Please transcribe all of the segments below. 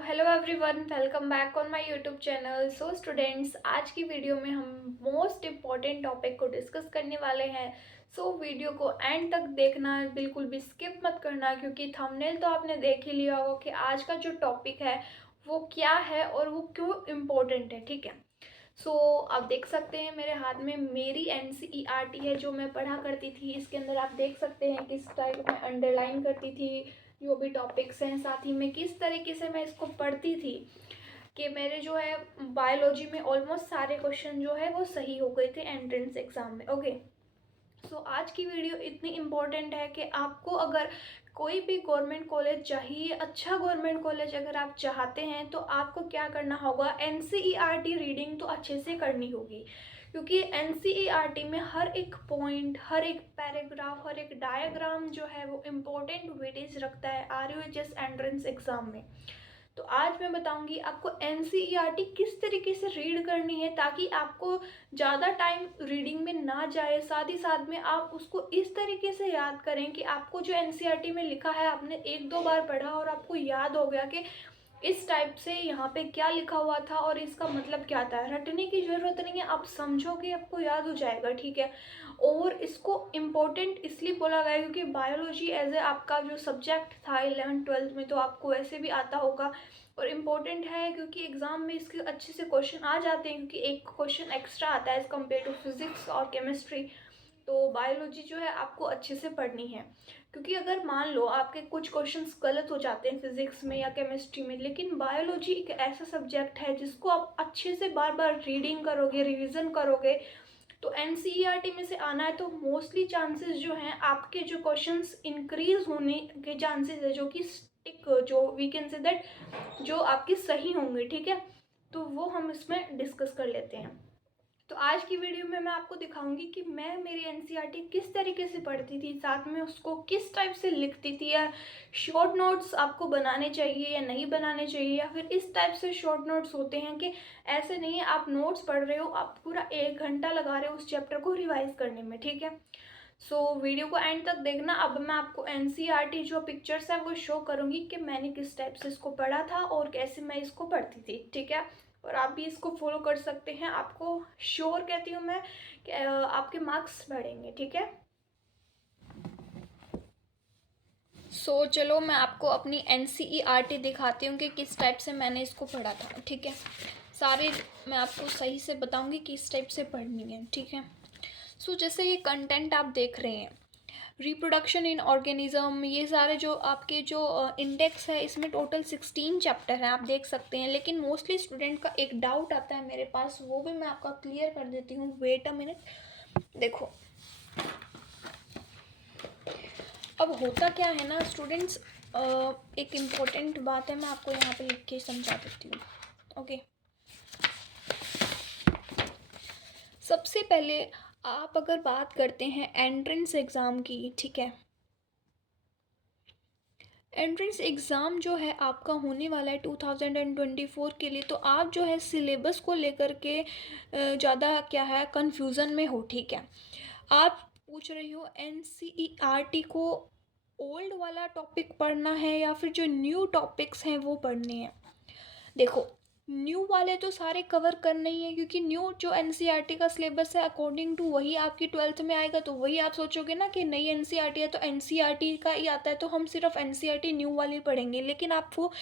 Hello everyone, welcome back on my YouTube channel. So students, आज की video में हम मोस्ट इम्पॉर्टेंट टॉपिक को डिस्कस करने वाले हैं। सो वीडियो को एंड तक देखना, बिल्कुल भी स्किप मत करना, क्योंकि थंबनेल तो आपने देख ही लिया होगा कि आज का जो टॉपिक है वो क्या है और वो क्यों इम्पोर्टेंट है। ठीक है, सो आप देख सकते हैं मेरे हाथ में मेरी एनसीईआरटी है जो मैं पढ़ा करती थी। इसके अंदर आप देख सकते हैं किस टाइप में अंडरलाइन करती थी जो भी टॉपिक्स हैं, साथ ही में किस तरीके से मैं इसको पढ़ती थी कि मेरे जो है बायोलॉजी में ऑलमोस्ट सारे क्वेश्चन जो है वो सही हो गए थे एंट्रेंस एग्जाम में। ओके, सो आज की वीडियो इतनी इम्पॉर्टेंट है कि आपको अगर कोई भी गवर्नमेंट कॉलेज चाहिए, अच्छा गवर्नमेंट कॉलेज अगर आप चाहते हैं, तो आपको क्या करना होगा, एनसीईआरटी रीडिंग तो अच्छे से करनी होगी। क्योंकि एनसीईआरटी में हर एक पॉइंट, हर एक पैराग्राफ, हर एक डायग्राम जो है वो इम्पोर्टेंट वेटेज रखता है आरयूएचएस एंट्रेंस एग्जाम में। तो आज मैं बताऊंगी आपको एनसीईआरटी किस तरीके से रीड करनी है ताकि आपको ज़्यादा टाइम रीडिंग में ना जाए, साथ ही साथ में आप उसको इस तरीके से याद करें कि आपको जो एनसीईआरटी में लिखा है आपने एक दो बार पढ़ा और आपको याद हो गया कि इस टाइप से यहाँ पे क्या लिखा हुआ था और इसका मतलब क्या था। रटने की ज़रूरत नहीं है, आप समझोगे आपको याद हो जाएगा। ठीक है, और इसको इम्पोर्टेंट इसलिए बोला गया क्योंकि बायोलॉजी एज ए आपका जो सब्जेक्ट था 11th-12th में, तो आपको वैसे भी आता होगा और इम्पोर्टेंट है क्योंकि एग्ज़ाम में इसके अच्छे से क्वेश्चन आ जाते हैं, क्योंकि एक क्वेश्चन एक्स्ट्रा आता है एज़ कम्पेयर टू फिज़िक्स और केमिस्ट्री। तो बायोलॉजी जो है आपको अच्छे से पढ़नी है, क्योंकि अगर मान लो आपके कुछ क्वेश्चंस गलत हो जाते हैं फिजिक्स में या केमिस्ट्री में, लेकिन बायोलॉजी एक ऐसा सब्जेक्ट है जिसको आप अच्छे से बार बार रीडिंग करोगे, रिवीजन करोगे, तो एनसीईआरटी में से आना है तो मोस्टली चांसेस जो हैं आपके जो क्वेश्चंस इंक्रीज होने के चांसेस है, जो कि स्टिक, जो वी कैन से दैट जो आपके सही होंगे। ठीक है, तो वो हम इसमें डिस्कस कर लेते हैं। तो आज की वीडियो में मैं आपको दिखाऊंगी कि मैं मेरी एनसीईआरटी किस तरीके से पढ़ती थी, साथ में उसको किस टाइप से लिखती थी, या शॉर्ट नोट्स आपको बनाने चाहिए या नहीं बनाने चाहिए, या फिर इस टाइप से शॉर्ट नोट्स होते हैं कि ऐसे नहीं है आप नोट्स पढ़ रहे हो, आप पूरा 1 घंटा लगा रहे हो उस चैप्टर को रिवाइज करने में। ठीक है, सो वीडियो को एंड तक देखना। अब मैं आपको एनसीईआरटी जो पिक्चर्स है वो शो करूँगी कि मैंने किस टाइप से इसको पढ़ा था और कैसे मैं इसको पढ़ती थी। ठीक है, और आप भी इसको फॉलो कर सकते हैं। आपको श्योर कहती हूँ मैं कि आपके मार्क्स बढ़ेंगे। ठीक है, सो चलो मैं आपको अपनी एनसीईआरटी दिखाती हूँ कि किस टाइप से मैंने इसको पढ़ा था। ठीक है, सारे मैं आपको सही से बताऊँगी किस टाइप से पढ़नी है। ठीक है, सो जैसे ये कंटेंट आप देख रहे हैं, रिप्रोडक्शन इन ऑर्गेनिज्म, ये सारे जो आपके जो इंडेक्स है, इसमें टोटल 16 चैप्टर हैं, आप देख सकते हैं। लेकिन मोस्टली स्टूडेंट का एक डाउट आता है मेरे पास, वो भी मैं आपका क्लियर कर देती हूँ। वेट अ मिनट, देखो अब होता क्या है ना स्टूडेंट्स, एक इम्पोर्टेंट बात है, मैं आपको यहाँ पे लिख के समझा देती हूँ। ओके, सबसे पहले आप अगर बात करते हैं एंट्रेंस एग्ज़ाम की, ठीक है, एंट्रेंस एग्ज़ाम जो है आपका होने वाला है 2024 के लिए, तो आप जो है सिलेबस को लेकर के ज़्यादा क्या है कंफ्यूज़न में हो। ठीक है, आप पूछ रही हो एनसीईआरटी को ओल्ड वाला टॉपिक पढ़ना है या फिर जो न्यू टॉपिक्स हैं वो पढ़ने हैं। देखो, न्यू वाले तो सारे कवर करना ही है, क्योंकि न्यू जो एनसीईआरटी का सिलेबस है अकॉर्डिंग टू वही आपकी 12th में आएगा। तो वही आप सोचोगे ना कि नई एनसीईआरटी है तो एनसीईआरटी का ही आता है, तो हम सिर्फ एनसीईआरटी न्यू वाली पढ़ेंगे, लेकिन आपको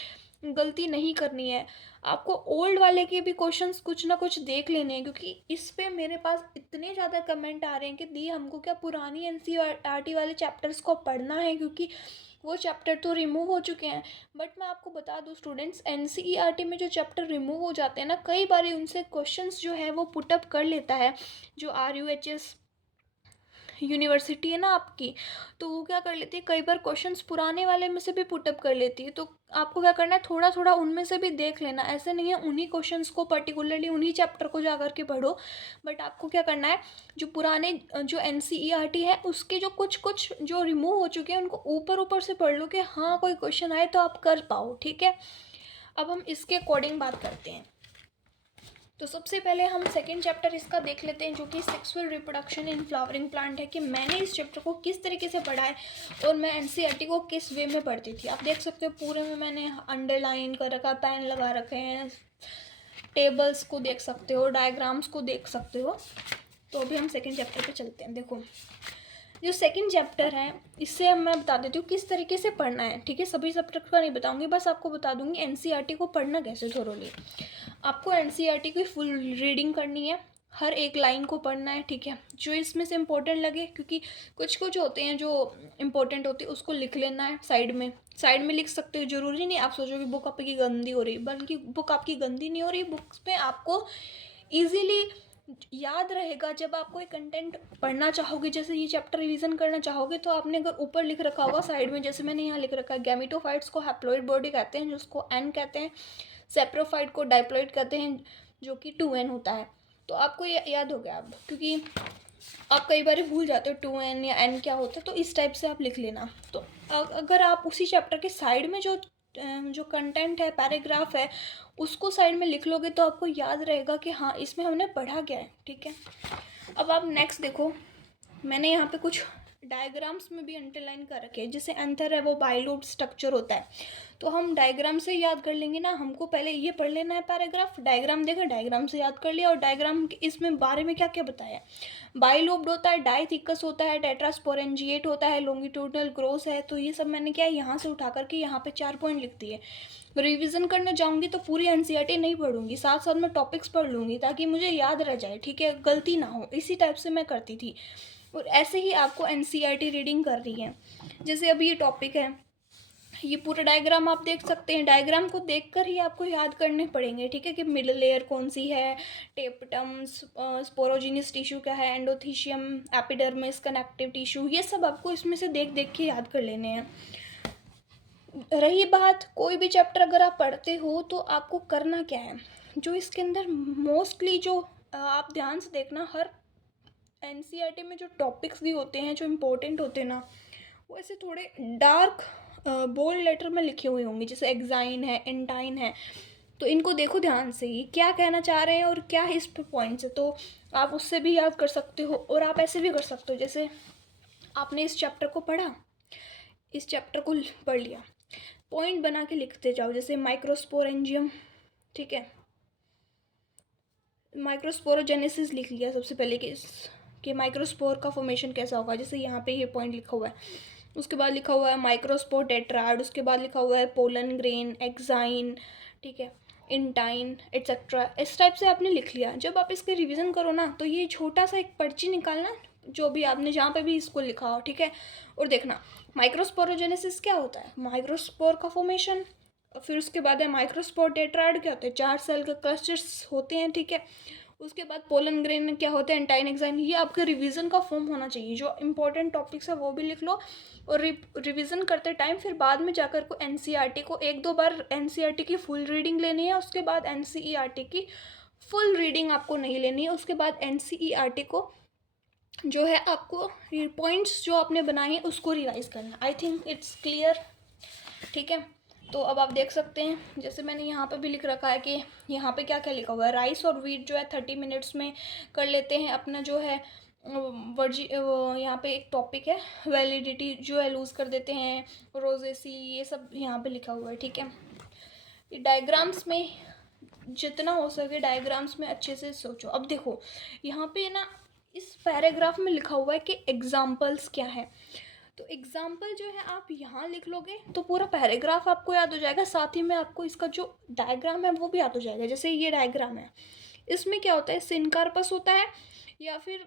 गलती नहीं करनी है। आपको ओल्ड वाले के भी क्वेश्चंस कुछ ना कुछ देख लेने हैं, क्योंकि इस पे मेरे पास इतने ज़्यादा कमेंट आ रहे हैं कि दी हमको क्या पुरानी एनसीईआरटी वाले चैप्टर्स को पढ़ना है, क्योंकि वो चैप्टर तो रिमूव हो चुके हैं। बट मैं आपको बता दूं स्टूडेंट्स, एनसीईआरटी में जो चैप्टर रिमूव हो जाते हैं ना, कई बार उनसे क्वेश्चंस जो है वो पुटअप कर लेता है जो आरयूएचएस यूनिवर्सिटी है ना आपकी, तो वो क्या कर लेती है, कई बार क्वेश्चंस पुराने वाले में से भी पुटअप कर लेती है। तो आपको क्या करना है, थोड़ा थोड़ा उनमें से भी देख लेना। ऐसे नहीं है उन्हीं क्वेश्चंस को पर्टिकुलरली उन्हीं चैप्टर को जा कर के पढ़ो, बट आपको क्या करना है, जो पुराने जो एनसीईआरटी है उसके जो कुछ कुछ जो रिमूव हो चुके हैं उनको ऊपर ऊपर से पढ़ लो कि हाँ कोई क्वेश्चन आए तो आप कर पाओ। ठीक है, अब हम इसके अकॉर्डिंग बात करते हैं। तो सबसे पहले हम सेकेंड चैप्टर इसका देख लेते हैं, जो कि sexual reproduction in flowering plant है, कि मैंने इस चैप्टर को किस तरीके से पढ़ा है और मैं एनसीईआरटी को किस वे में पढ़ती थी। आप देख सकते हो पूरे में मैंने अंडरलाइन कर रखा, पेन लगा रखे हैं, टेबल्स को देख सकते हो, डायग्राम्स को देख सकते हो। तो अभी हम सेकेंड चैप्टर पे चलते हैं। देखो जो सेकंड चैप्टर है, इससे मैं बता देती हूँ किस तरीके से पढ़ना है, ठीक है। सभी चैप्टर का नहीं बताऊँगी, बस आपको बता दूँगी एनसीईआरटी को पढ़ना कैसे थोरोली। आपको एनसीईआरटी की फुल रीडिंग करनी है, हर एक लाइन को पढ़ना है, ठीक है। जो इसमें से इम्पोर्टेंट लगे, क्योंकि कुछ कुछ होते हैं जो इम्पोर्टेंट होते हैं, उसको लिख लेना है साइड में लिख सकते हो। ज़रूरी नहीं आप सोचो कि बुक आपकी गंदी हो रही, बल्कि बुक आपकी गंदी नहीं हो रही, बुक्स में आपको ईजिली याद रहेगा। जब आप कोई कंटेंट पढ़ना चाहोगे, जैसे ये चैप्टर रिवीजन करना चाहोगे, तो आपने अगर ऊपर लिख रखा होगा साइड में, जैसे मैंने यहाँ लिख रखा है, गैमेटोफाइट्स को हैप्लॉइड बॉडी कहते हैं, जिसको एन कहते हैं, सेप्रोफाइट को डाइप्लॉइड कहते हैं, जो कि 2n होता है। तो आपको ये याद हो गया अब, क्योंकि आप कई बार भूल जाते हो 2n या n क्या होता है, तो इस टाइप से आप लिख लेना। तो अगर आप उसी चैप्टर के साइड में जो कंटेंट है, पैराग्राफ है, उसको साइड में लिख लोगे, तो आपको याद रहेगा कि हाँ इसमें हमने पढ़ा क्या है, ठीक है। अब आप नेक्स्ट देखो, मैंने यहाँ पे कुछ डायग्राम्स में भी अंडरलाइन कर रखे हैं। जैसे एंथर है, वो बाइलोब स्ट्रक्चर होता है, तो हम डायग्राम से याद कर लेंगे ना। हमको पहले ये पढ़ लेना है पैराग्राफ, डायग्राम देखा, डायग्राम से याद कर लिया, और डायग्राम इसमें बारे में क्या क्या बताया। बाइलोब्ड होता है, डाइथिकस होता है, टेट्रास्पोरेंजिएट होता है, लॉन्गिट्यूडनल ग्रोस है। तो ये सब मैंने क्या यहाँ से उठा करके यहाँ पे 4 पॉइंट लिख दिए। रिवीजन करने जाऊँगी तो पूरी एनसीईआरटी नहीं पढ़ूंगी, साथ साथ में टॉपिक्स पढ़ लूँगी, ताकि मुझे याद रह जाए, ठीक है, गलती ना हो। इसी टाइप से मैं करती थी, और ऐसे ही आपको एनसीईआरटी रीडिंग कर रही है। जैसे अभी ये टॉपिक है, ये पूरा डायग्राम आप देख सकते हैं। डायग्राम को देखकर ही आपको याद करने पड़ेंगे, ठीक है, कि मिडल लेयर कौन सी है, टेपटम, स्पोरोजिनियस टिश्यू क्या है, एंडोथीशियम, एपिडर्मिस, कनेक्टिव टिश्यू, ये सब आपको इसमें से देख देख के याद कर लेने हैं। रही बात, कोई भी चैप्टर अगर आप पढ़ते हो तो आपको करना क्या है, जो इसके अंदर मोस्टली जो आप ध्यान से देखना, हर एनसीईआरटी में जो टॉपिक्स भी होते हैं, जो इम्पोर्टेंट होते हैं ना, वो ऐसे थोड़े डार्क बोल्ड लेटर में लिखे हुए होंगे। जैसे एक्साइन है, एंटाइन है, तो इनको देखो ध्यान से, ही क्या कहना चाह रहे हैं और क्या है इस पे पॉइंट्स है, तो आप उससे भी याद कर सकते हो। और आप ऐसे भी कर सकते हो, जैसे आपने इस चैप्टर को पढ़ा, इस चैप्टर को पढ़ लिया, पॉइंट बना के लिखते जाओ। जैसे माइक्रोस्पोरेंजियम, ठीक है, माइक्रोस्पोरोजेनेसिस लिख लिया सबसे पहले, कि माइक्रोस्पोर का फॉर्मेशन कैसा होगा, जैसे यहाँ पे ये पॉइंट लिखा हुआ है। उसके बाद लिखा हुआ है माइक्रोस्पोर टेट्राड, उसके बाद लिखा हुआ है पोलन ग्रेन, एक्साइन, ठीक है, इंटाइन, एट्सेट्रा। इस टाइप से आपने लिख लिया। जब आप इसके रिवीजन करो ना, तो ये छोटा सा एक पर्ची निकालना, जो भी आपने जहाँ पे भी इसको लिखा हो, ठीक है, और देखना माइक्रोस्पोरोजेनेसिस क्या होता है, माइक्रोस्पोर का फॉर्मेशन। फिर उसके बाद है माइक्रोस्पोर टेट्राड, क्या होता है, 4 सेल के क्लस्टर्स होते हैं, ठीक है। उसके बाद पोलन ग्रेन क्या होता है, एंटाइन, एक्साइन। ये आपके रिवीजन का फॉर्म होना चाहिए। जो इंपॉर्टेंट टॉपिक्स है वो भी लिख लो, और रिवीजन करते टाइम फिर बाद में जाकर को एनसीईआरटी को 1-2 बार एनसीईआरटी की फुल रीडिंग लेनी है। उसके बाद एनसीईआरटी की फुल रीडिंग आपको नहीं लेनी है। उसके बाद एनसीईआरटी को जो है, आपको पॉइंट्स जो आपने बनाए हैं उसको रिवाइज करना। आई थिंक इट्स क्लियर, ठीक है। तो अब आप देख सकते हैं, जैसे मैंने यहाँ पे भी लिख रखा है कि यहाँ पे क्या क्या लिखा हुआ है। राइस और वीट जो है 30 मिनट्स में कर लेते हैं अपना, जो है यहाँ पे एक टॉपिक है, वैलिडिटी जो है लूज़ कर देते हैं, रोजेसी, ये सब यहाँ पे लिखा हुआ है, ठीक है। डायग्राम्स में जितना हो सके डायग्राम्स में अच्छे से सोचो। अब देखो यहाँ पे ना, इस पैराग्राफ में लिखा हुआ है कि एग्जाम्पल्स क्या है। तो एग्जाम्पल जो है आप यहाँ लिख लोगे तो पूरा पैराग्राफ आपको याद हो जाएगा, साथ ही में आपको इसका जो डायग्राम है वो भी याद हो जाएगा। जैसे ये डायग्राम है, इसमें क्या होता है, सिनकार्पस होता है, या फिर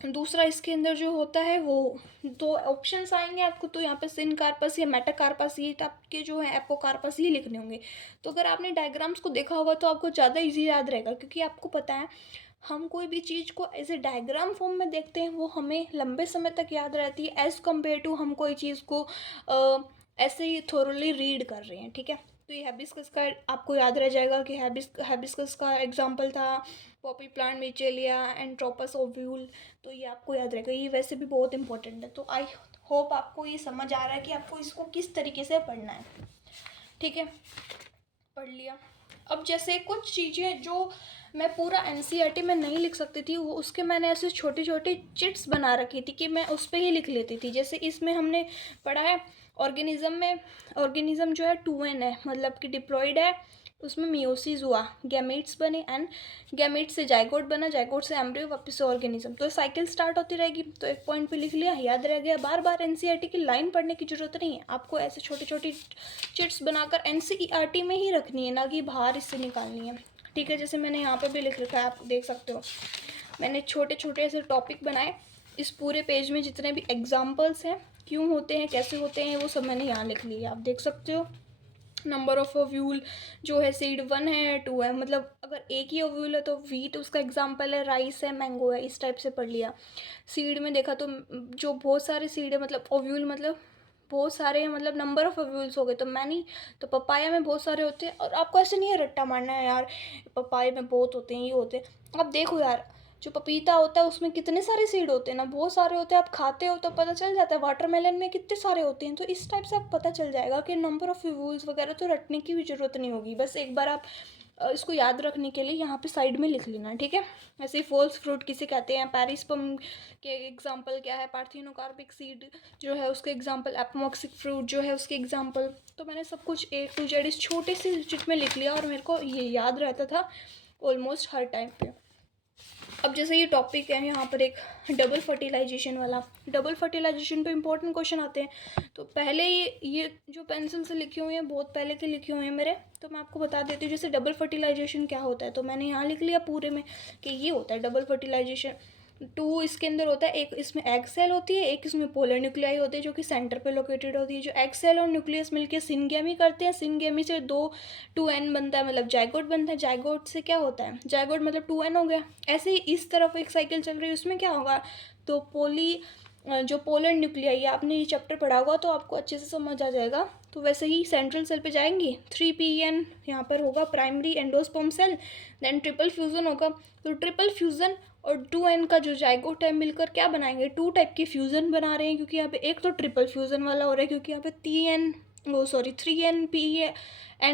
दूसरा इसके अंदर जो होता है वो 2 ऑप्शंस आएंगे आपको। तो यहाँ पे सिनकार्पस या मेटाकार्पस, ये टाइप के जो है एपोकार्पस, ये लिखने होंगे। तो अगर आपने डायग्राम्स को देखा होगा तो आपको ज़्यादा ईजी याद रहेगा, क्योंकि आपको पता है हम कोई भी चीज़ को ऐसे डायग्राम फॉर्म में देखते हैं, वो हमें लंबे समय तक याद रहती है, एज़ कम्पेयर टू हम कोई चीज़ को ऐसे ही थोरली रीड कर रहे हैं, ठीक है। तो ये हैबिस्कस का आपको याद रह जाएगा कि हैबिस्कस का एग्जांपल था पॉपी प्लांट, मिचेलिया, एंट्रोपस ओव्यूल। तो ये आपको याद रहेगा, ये वैसे भी बहुत इंपॉर्टेंट है। तो आई होप आपको ये समझ आ रहा है कि आपको इसको किस तरीके से पढ़ना है, ठीक है। पढ़ लिया। अब जैसे कुछ चीज़ें जो मैं पूरा एनसीईआरटी में नहीं लिख सकती थी, वो उसके मैंने ऐसे छोटी छोटी चिट्स बना रखी थी कि मैं उस पर ही लिख लेती थी। जैसे इसमें हमने पढ़ा है ऑर्गेनिज्म में, ऑर्गेनिज्म जो है 2n है, मतलब कि डिप्लॉयड है, उसमें मियोसिस हुआ, गैमेट्स बने एंड गैमेट्स से जाइगोट बना, जाइगोट से एम्ब्रियो, वापस से ऑर्गेनिज्म, तो साइकिल स्टार्ट होती रहेगी। तो एक पॉइंट पे लिख लिया, याद रह गया, बार बार एनसीईआरटी की लाइन पढ़ने की जरूरत नहीं है, आपको ऐसे छोटी छोटी चिट्स बनाकर एनसीईआरटी में ही रखनी है, ना कि बाहर इससे निकालनी है, ठीक है। जैसे मैंने यहाँ पे भी लिख रखा है, आप देख सकते हो, मैंने छोटे छोटे ऐसे टॉपिक बनाए। इस पूरे पेज में जितने भी एग्जाम्पल्स हैं, क्यों होते हैं, कैसे होते हैं, वो सब मैंने यहाँ लिख लिया, आप देख सकते हो। नंबर ऑफ ओव्यूल जो है सीड 1 है 2 है, मतलब अगर एक ही ओव्यूल है तो व्हीट उसका एग्जाम्पल है, राइस है, मैंगो है, इस टाइप से पढ़ लिया। सीड में देखा तो जो बहुत सारे सीड है, मतलब ओव्यूल मतलब बहुत सारे हैं, मतलब नंबर ऑफ ओव्यूल्स हो गए तो मैनी, तो पपाया में बहुत सारे होते हैं। और आपको ऐसे नहीं है रट्टा मारना है यार पपाया में बहुत होते हैं, ये होते हैं, आप देखो यार जो पपीता होता है उसमें कितने सारे सीड होते हैं ना, बहुत सारे होते हैं, आप खाते हो तो पता चल जाता है। वाटरमेलन में कितने सारे होते हैं, तो इस टाइप से आप पता चल जाएगा कि नंबर ऑफ ओव्यूल्स वगैरह तो रटने की भी ज़रूरत नहीं होगी, बस एक बार आप इसको याद रखने के लिए यहाँ पे साइड में लिख लेना, ठीक है। ऐसे ही फॉल्स फ्रूट किसे कहते हैं, पैरिस्पम के एग्जाम्पल क्या है, पार्थिनोकार्पिक सीड जो है उसके एग्जाम्पल, एपमॉक्सिक फ्रूट जो है उसके एग्जाम्पल। तो मैंने सब कुछ A to Z इस छोटे से चिट में लिख लिया और मेरे को ये याद रहता था ऑलमोस्ट हर टाइम पे। अब जैसे ये टॉपिक है यहाँ पर एक डबल फर्टिलाइजेशन वाला, डबल फर्टिलाइजेशन पे इंपॉर्टेंट क्वेश्चन आते हैं। तो पहले ये जो पेंसिल से लिखे हुए हैं बहुत पहले के लिखे हुए हैं मेरे, तो मैं आपको बता देती हूँ जैसे डबल फर्टिलाइजेशन क्या होता है। तो मैंने यहाँ लिख लिया पूरे में कि ये होता है डबल फर्टिलाइजेशन। 2 इसके अंदर होता है, एक इसमें एग सेल होती है, एक इसमें पोलर न्यूक्लियाई होती है जो कि सेंटर पे लोकेटेड होती है। जो एग सेल और न्यूक्लियस मिलकर सिनगेमी करते हैं, सिनगेमी से 2n बनता है, मतलब जाइगोट बनता है। जाइगोट से क्या होता है, जाइगोट मतलब 2n हो गया। ऐसे ही इस तरफ एक साइकिल चल रही है, उसमें क्या होगा, तो जो पोलर न्यूक्लियाई, आपने ये चैप्टर पढ़ा होगा तो आपको अच्छे से समझ आ जाएगा। तो वैसे ही सेंट्रल सेल पे जाएंगी, 3pn यहाँ पर होगा primary endosperm cell, then triple fusion होगा। तो ट्रिपल फ्यूज़न और 2n का जो जाइगोट है मिलकर क्या बनाएंगे, 2 टाइप के फ्यूज़न बना रहे हैं, क्योंकि यहाँ पे एक तो ट्रिपल फ्यूज़न वाला हो रहा है, क्योंकि यहाँ पे 3n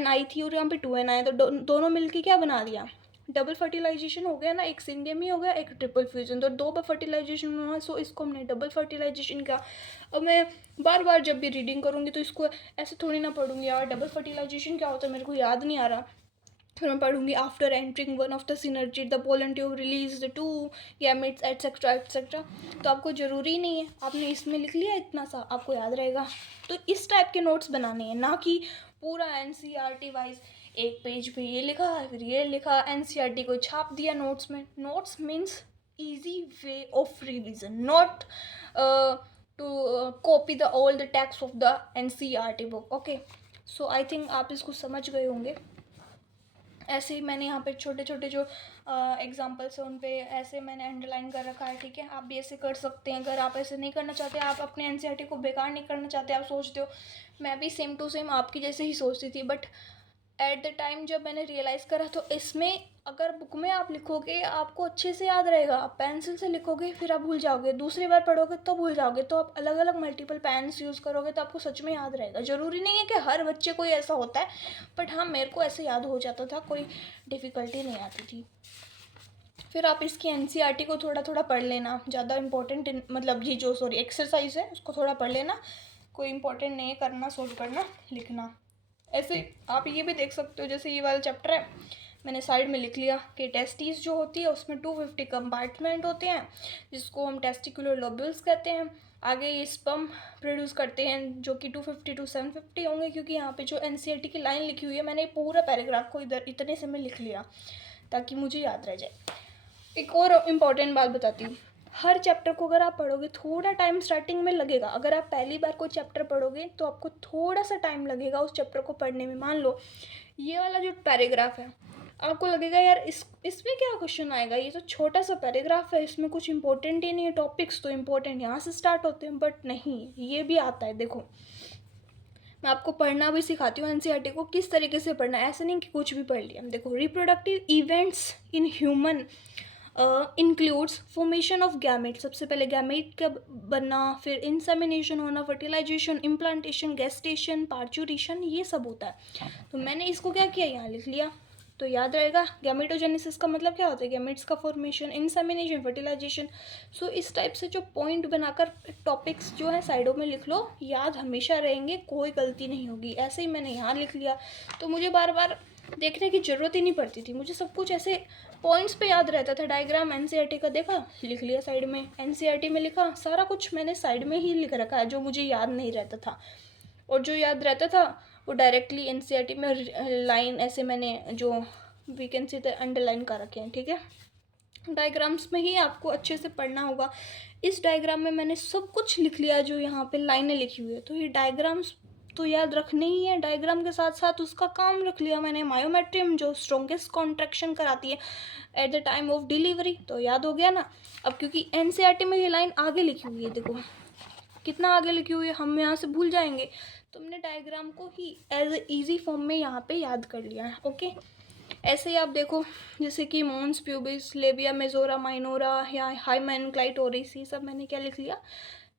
आई थी और यहाँ पे 2n आया, तो दोनों मिलके क्या बना दिया, डबल फर्टिलाइजेशन हो गया ना, एक सिंगेमी हो गया, एक ट्रिपल फ्यूजन, तो 2 बार फर्टिलाइजेशन हुआ, सो इसको हमने डबल फर्टिलाइजेशन किया। अब मैं बार बार जब भी रीडिंग करूँगी तो इसको ऐसे थोड़ी ना पढ़ूंगी यार डबल फर्टिलाइजेशन क्या होता है मेरे को याद नहीं आ रहा, फिर मैं पढ़ूंगी after entering one of the synergid the pollen tube release the 2 gametes etcetera etcetera. तो आपको ज़रूरी नहीं है, आपने इसमें लिख लिया इतना सा आपको याद रहेगा। तो इस टाइप के नोट्स बनाने हैं, ना कि पूरा एनसीईआरटी वाइज एक पेज पे ये लिखा है फिर ये लिखा, एनसीईआरटी को छाप दिया नोट्स में। Notes means easy way of revision, not to copy the all the text of the NCERT book. Okay, so I think आप इसको समझ गए होंगे। ऐसे ही मैंने यहाँ पे छोटे छोटे जो एग्जाम्पल्स हैं उन पे ऐसे मैंने अंडरलाइन कर रखा है, ठीक है। आप भी ऐसे कर सकते हैं, अगर आप ऐसे नहीं करना चाहते, आप अपने एनसीईआरटी को बेकार नहीं करना चाहते, आप सोचते हो मैं भी सेम टू सेम आपकी जैसे ही सोचती थी, बट एट द टाइम जब मैंने रियलाइज़ करा तो इसमें अगर बुक में आप लिखोगे आपको अच्छे से याद रहेगा, आप पेंसिल से लिखोगे फिर आप भूल जाओगे, दूसरी बार पढ़ोगे तो भूल जाओगे। तो आप अलग अलग मल्टीपल पेन्स यूज़ करोगे तो आपको सच में याद रहेगा। ज़रूरी नहीं है कि हर बच्चे को ऐसा होता है, बट हाँ मेरे को ऐसे याद हो जाता था, कोई डिफ़िकल्टी नहीं आती थी। फिर आप इसकी एनसीईआरटी को थोड़ा थोड़ा पढ़ लेना, ज़्यादा इंपॉर्टेंट मतलब ये जो एक्सरसाइज है उसको थोड़ा पढ़ लेना, कोई इंपॉर्टेंट नहीं है करना, सोल्व करना, लिखना। ऐसे आप ये भी देख सकते हो, जैसे ये वाला चैप्टर है मैंने साइड में लिख लिया कि टेस्टिस जो होती है उसमें 250 कंपार्टमेंट होते हैं जिसको हम टेस्टिकुलर लोब्यूल्स कहते हैं। आगे ये स्पर्म प्रोड्यूस करते हैं जो कि 250 to 750 होंगे, क्योंकि यहाँ पे जो एनसीईआरटी की लाइन लिखी हुई है मैंने पूरा पैराग्राफ को इधर इतने से में लिख लिया ताकि मुझे याद रह जाए। एक और इम्पॉर्टेंट बात बताती हूँ, हर चैप्टर को अगर आप पढ़ोगे थोड़ा टाइम स्टार्टिंग में लगेगा। अगर आप पहली बार कोई चैप्टर पढ़ोगे तो आपको थोड़ा सा टाइम लगेगा उस चैप्टर को पढ़ने में। मान लो ये वाला जो पैराग्राफ है आपको लगेगा यार इसमें क्या क्वेश्चन आएगा, ये तो छोटा सा पैराग्राफ है, इसमें कुछ इंपॉर्टेंट ही नहीं है, टॉपिक्स तो इंपॉर्टेंट यहाँ से स्टार्ट होते हैं, बट नहीं, ये भी आता है। देखो मैं आपको पढ़ना भी सिखाती हूँ एनसीईआरटी को किस तरीके से पढ़ना है, ऐसा नहीं कि कुछ भी पढ़ लिया। देखो reproductive events in human includes formation of gamete, सबसे पहले गैमेट का बनना, फिर इंसेमिनेशन होना, फर्टिलाइजेशन, इम्प्लांटेशन, गेस्टेशन, पार्चुरेशन, ये सब होता है। तो मैंने इसको क्या किया, यहाँ लिख लिया, तो याद रहेगा। गैमेटोजेनेसिस का मतलब क्या होता है, गैमेट्स का फॉर्मेशन, इंसेमिनेशन, फर्टिलाइजेशन। सो इस टाइप से जो पॉइंट बनाकर टॉपिक्स जो है साइडों में लिख लो, याद हमेशा रहेंगे, कोई गलती नहीं होगी। ऐसे ही मैंने यहाँ लिख लिया, तो मुझे बार बार देखने की ज़रूरत ही नहीं पड़ती थी, मुझे सब कुछ ऐसे पॉइंट्स पे याद रहता था। डायग्राम एनसीईआरटी का देखा, लिख लिया साइड में, एनसीईआरटी में लिखा, सारा कुछ मैंने साइड में ही लिख रखा है जो मुझे याद नहीं रहता था। और जो याद रहता था वो डायरेक्टली एनसीईआरटी में लाइन ऐसे मैंने जो वैकेंसी थे अंडरलाइन कर रखे हैं, ठीक है। डायग्राम्स में ही आपको अच्छे से पढ़ना होगा। इस डायग्राम में मैंने सब कुछ लिख लिया जो यहाँ पे लाइनें लिखी हुई है, तो ये डायग्राम्स तो याद रखने ही है। डायग्राम के साथ साथ उसका काम रख लिया मैंने, मायोमेट्रियम जो स्ट्रॉन्गेस्ट कॉन्ट्रैक्शन कराती है at the time of delivery, तो याद हो गया ना। अब क्योंकि एनसीईआरटी में ये लाइन आगे लिखी हुई है, देखो कितना आगे लिखी हुई है, हम यहाँ से भूल जाएंगे, तो हमने डायग्राम को ही एज ए ईजी फॉर्म में यहाँ पे याद कर लिया है। ओके, ऐसे ही आप देखो, जैसे कि mons pubis, labia majora minora या हाइमैन क्लाइटोरिस, ये सब मैंने क्या लिख लिया,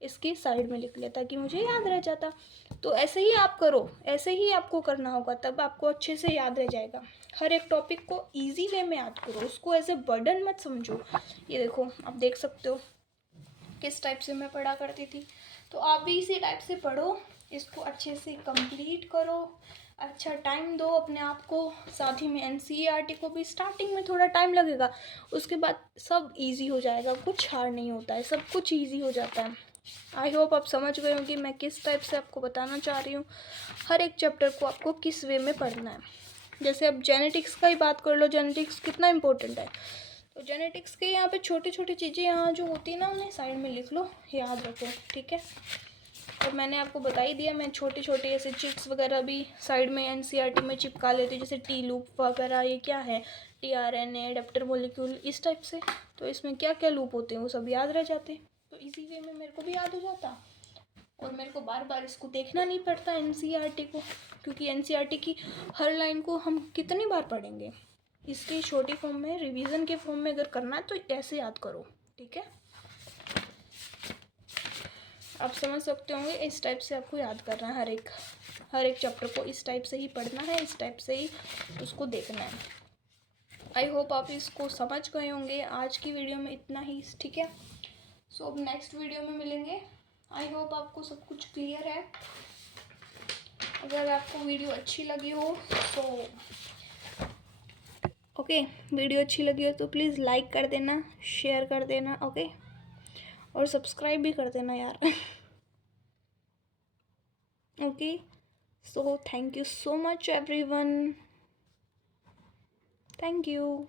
इसकी साइड में लिख लिया ताकि मुझे याद रह जाता। तो ऐसे ही आप करो, ऐसे ही आपको करना होगा, तब आपको अच्छे से याद रह जाएगा। हर एक टॉपिक को ईजी वे में याद करो, उसको एज ए बर्डन मत समझो। ये देखो, आप देख सकते हो किस टाइप से मैं पढ़ा करती थी, तो आप भी इसी टाइप से पढ़ो, इसको अच्छे से कंप्लीट करो, अच्छा टाइम दो अपने आप को। साथ ही में एनसीईआरटी को भी स्टार्टिंग में थोड़ा टाइम लगेगा, उसके बाद सब इजी हो जाएगा, कुछ हार्ड नहीं होता है, सब कुछ इजी हो जाता है। आई होप आप समझ गए होंगे मैं किस टाइप से आपको बताना चाह रही हूँ, हर एक चैप्टर को आपको किस वे में पढ़ना है। जैसे अब जेनेटिक्स का ही बात कर लो, जेनेटिक्स कितना इंपॉर्टेंट है, तो जेनेटिक्स के यहाँ पे छोटी छोटी चीज़ें यहाँ जो होती है ना, उन्हें साइड में लिख लो, याद रखो, ठीक है। और मैंने आपको बता ही दिया, मैं छोटे छोटे ऐसे चिट्स वगैरह भी साइड में एनसीईआरटी में चिपका लेती हूँ, जैसे टी लूप वगैरह, ये क्या है, टीआरएनए, एडेप्टर मॉलिक्यूल, इस टाइप से। तो इसमें क्या क्या लूप होते हैं वो सब याद रह जाते, तो इसी वे में मेरे को भी याद हो जाता, और मेरे को बार बार इसको देखना नहीं पड़ता एनसीईआरटी को, क्योंकि एनसीईआरटी की हर लाइन को हम कितनी बार पढ़ेंगे। इसकी छोटी फॉर्म में, रिवीजन के फॉर्म में अगर करना है तो ऐसे याद करो, ठीक है। आप समझ सकते होंगे, इस टाइप से आपको याद करना है, हर एक चैप्टर को इस टाइप से ही पढ़ना है, इस टाइप से ही उसको देखना है। आई होप आप इसको समझ गए होंगे। आज की वीडियो में इतना ही, ठीक है। सो अब नेक्स्ट वीडियो में मिलेंगे। आई होप आपको सब कुछ क्लियर है। अगर आपको वीडियो अच्छी लगी हो तो ओके, वीडियो अच्छी लगी हो तो प्लीज़ लाइक कर देना, शेयर कर देना, ओके, और सब्सक्राइब भी कर देना यार। Okay, so thank you so much everyone, thank you.